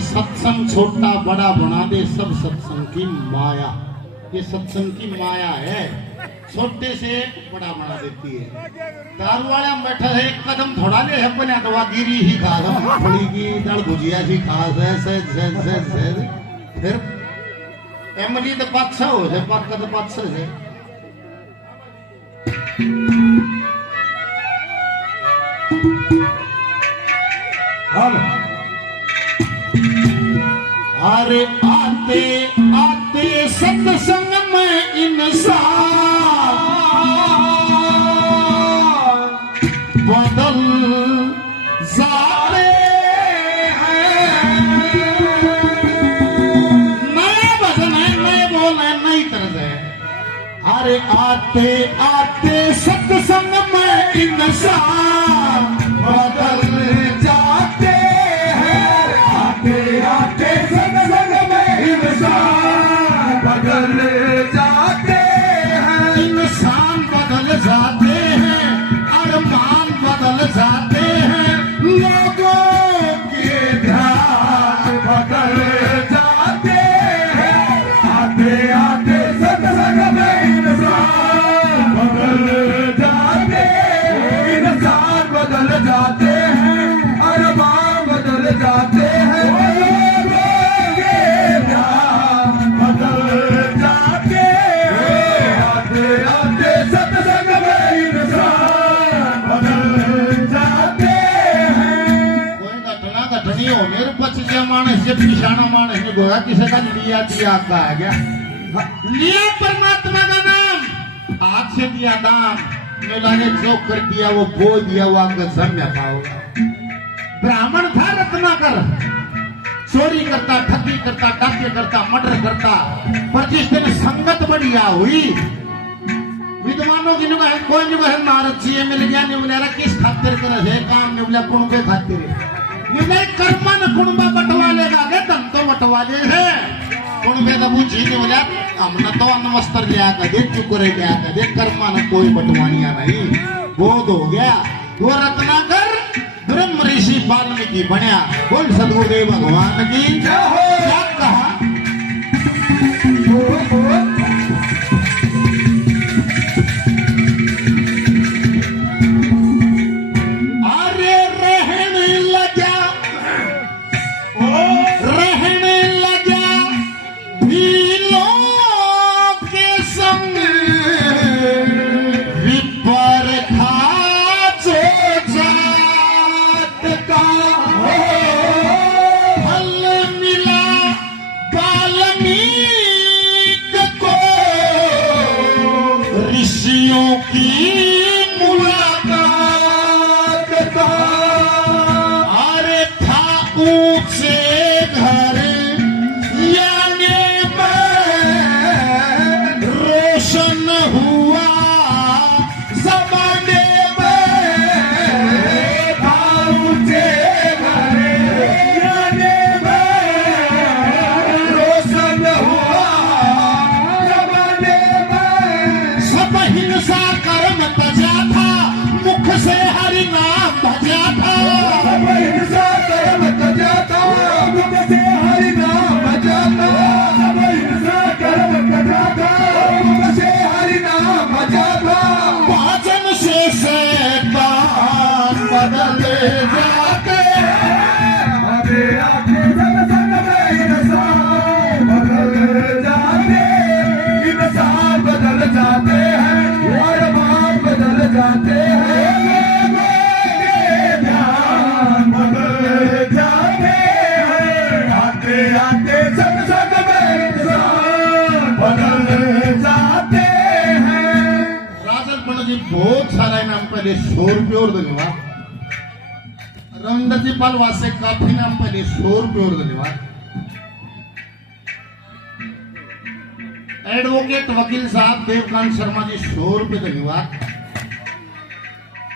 सत्संग छोटा बड़ा बना दे सब सत्संग की माया। ये सत्संग की माया है, छोटे से बड़ा बना देती है। दारू वाले में बैठा है, एक कदम थोड़ा ले है बना तो गिरी ही खा थोड़ी की दाल भुजिया सी खा फिर एमली तो 500 हो है, पक्का तो 500 है। अरे आते आते सत्संग में इंसान बदल जाते हैं। नए भजन है, नए बोल है, नई तरज है। अरे आते आते सत्संग में इंसान बदल जाते हैं। आते आते बदल जाते हैं, इंसान बदल जाते हैं, अरमान बदल जाते हैं, लोगों के ध्यान बदल जाते हैं। आते आते सत्संग में इंसान बदल जाते हैं, इंसान बदल जाते हैं, अरमान बदल जाते हैं, मानस जब निशाना मानस ने गोया किसी का लिया दिया का है क्या लिया परमात्मा का नाम हाथ से दिया दाम मेला ने जो कर दिया वो बो दिया वो आपका जन्म होगा। ब्राह्मण था रत्नाकर, चोरी करता, ठगी करता, डाके करता, मर्डर करता, पर जिस दिन संगत बढ़िया हुई विद्वानों की निगाह कोई निगाह नारद जी मिल गया नहीं बोला किस खातिर कर है काम नहीं बोला कौन के खातिर नहीं कर्मन कुंबा बटवा लेगा के धन तो बटवा ले है कुंबे का पूछी नहीं बोला हमने तो अन्न वस्त्र लिया कर दे चुकरे लिया कर दे कर्मन कोई बटवानिया नहीं बोध हो गया। वो रत्नाकर ब्रह्म ऋषि वाल्मीकि बनया। बोल सदगुरुदेव भगवान की जय हो। क्या कहा हरि नाम जी बहुत सारा इनाम पहले 100 रुपये और धन्यवाद। रविंदर जी पालवा से काफी नाम पहले 100 रुपये और धन्यवाद। एडवोकेट वकील साहब देवकांत शर्मा जी 100 रुपये धन्यवाद।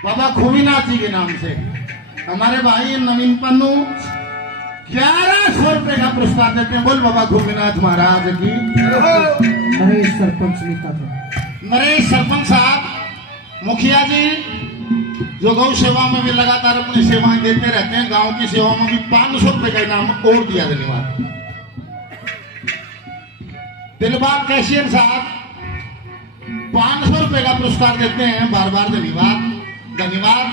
बाबा खूबीनाथ जी के नाम से हमारे भाई नवीन पन्नू 1100 रुपये का पुरस्कार देते हैं। बोल बाबा खूबीनाथ महाराज की। नरेश सरपंच लिखा था। नरेश सरपंच साहब मुखिया जी जो गौ सेवा में भी लगातार अपनी सेवाएं देते रहते हैं, गांव की सेवा में भी 500 रुपए का इनाम और दिया। धन्यवाद। दिलबाग कैशियर साहब 500 रुपए का पुरस्कार देते हैं, बार बार धन्यवाद धन्यवाद।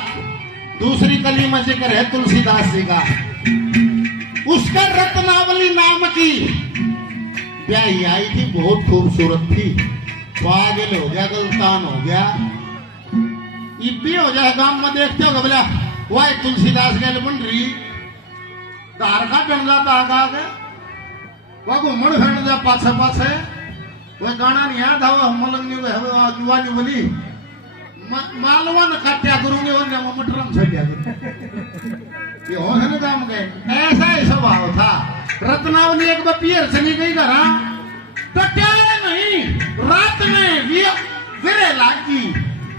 दूसरी कली में जिक्र है तुलसीदास जी का, उसका रत्नावली नाम की ब्याही आई थी, बहुत खूबसूरत थी। पागल हो गया, गलतान हो गया, इतनी हो जाए गांव में देखते हो बोला वह तुलसीदास गल बन रही धार का बन जाता आगे वह घूमन फिर जा पाछे पाछे वह गाना नहीं याद था वो मलंग जुवानी बोली मालवा न काट्या करूंगे और मटरम छटिया ये हो है ना काम गए। ऐसा ही स्वभाव था। रत्नावली एक बार पियर चली गई घर तो क्या नहीं रात में विरे लागी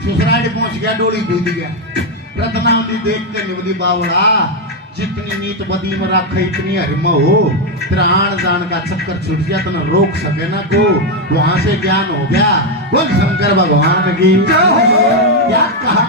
ससुराल पहुंच गया, डोरी कूद गया। रत्नावली देख के निवदी बावड़ा जितनी नीत बदी में रखा इतनी हरिम हो, त्राण जान का चक्कर छूट गया तो न रोक सके ना को, वहां से ज्ञान हो गया। बोल शंकर भगवान की क्या कहा।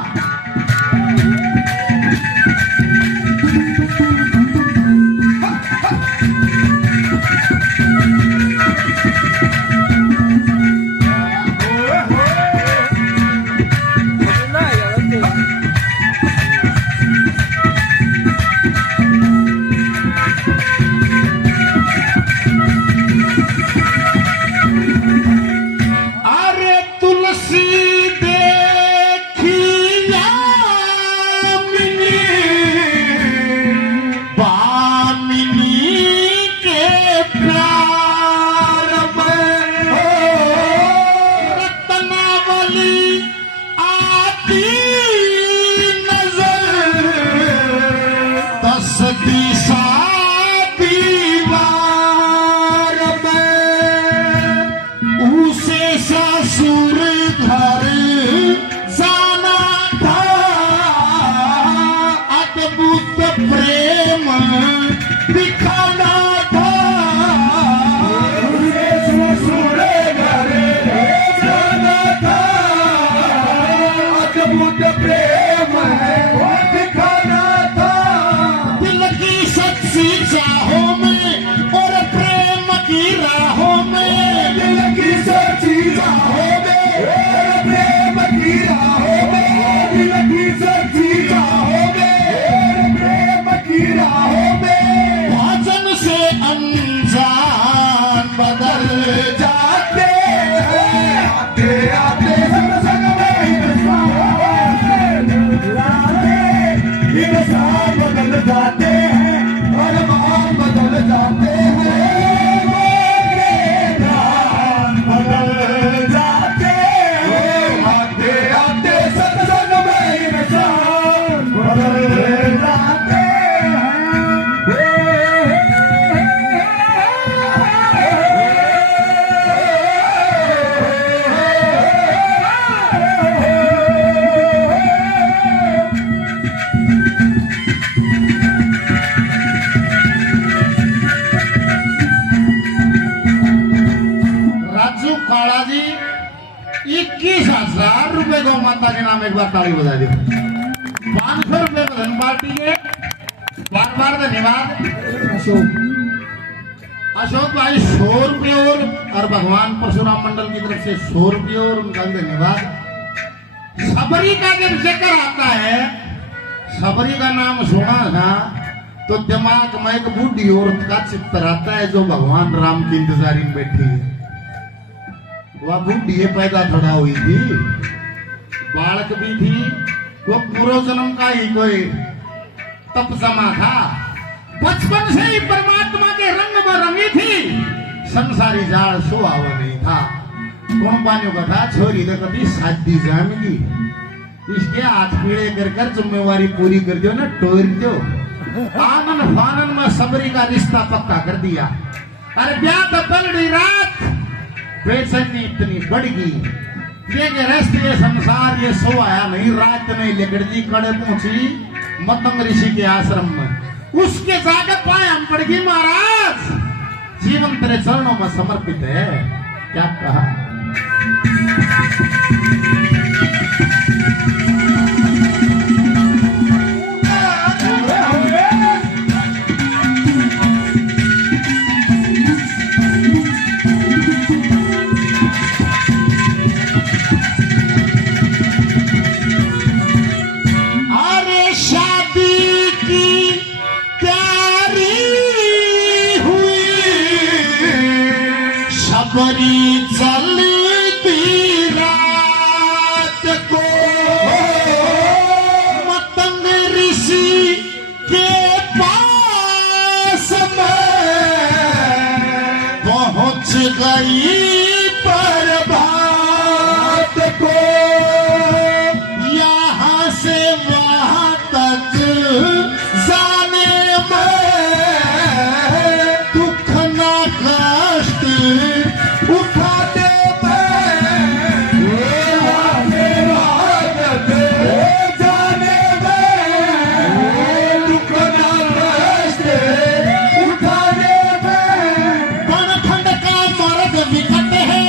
कालाजी 21,000 रुपए गौ माता के नाम एक बार ताली बजा दो। 500 रुपए धन पार्टी के बार बार धन्यवाद। अशोक भाई 100 रुपये और भगवान परशुराम मंडल की तरफ से 100 रुपये और उनका धन्यवाद। सबरी का जब जिक्र आता है, सबरी का नाम सुना ना तो दिमाग में एक बूढ़ी औरत का चित्र आता है जो भगवान राम की इंतजारी में बैठी है। वह बूढ़ी पैदा थोड़ा हुई थी, बालक भी थी, वो पूर्व जन्म का ही कोई तपसमा था। बचपन से ही परमात्मा के रंग में रंगी थी, संसारी जाड़ सुहाव नहीं था। कौन पानियों का था छोरी तो कभी शादी जामगी इसके हाथ पीड़े कर कर जिम्मेवारी पूरी कर दो ना, टोर दो। आनन फानन में सबरी का रिश्ता पक्का कर दिया। अरे ब्याह तो पलड़ी रात, बेचैनी इतनी बढ़ गई। ये गृहस्थ ये संसार ये सो आया नहीं, रात नहीं लेकर दी कड़े पहुंची मतंग ऋषि के आश्रम में। उसके जाके पाए हम पड़ गई महाराज, जीवन तेरे चरणों में समर्पित है। क्या कहा? बड़ी चलती रात को मतंग ऋषि के पास में पहुंच गई प्रभात को। यहाँ से वहां तक जाने में दुख ना कष्ट उठाते जाने में दुख ना कष्ट उठाने में। बनखंड का मर्द विकट है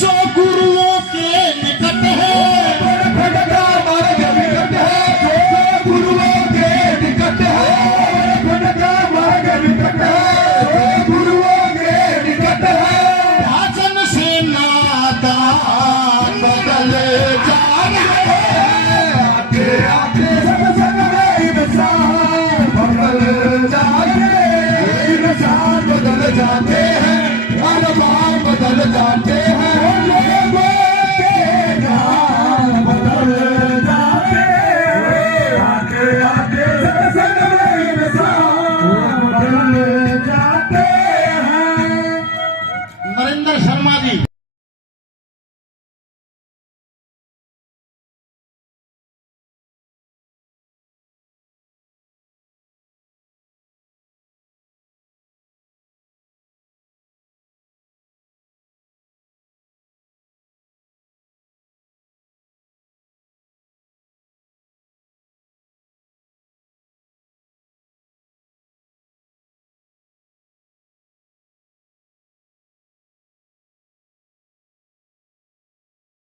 जो गुरुओं के निकट है। बनखंड का मर्द विकट है जो गुरुओं के निकट है। बनखंड का मर्द विकट है जो गुरुओं के निकट है। बदल जाते आते आते संग में इंसान बदल जाते, इंसान बदल जाते हैं, अरमान बदल जाते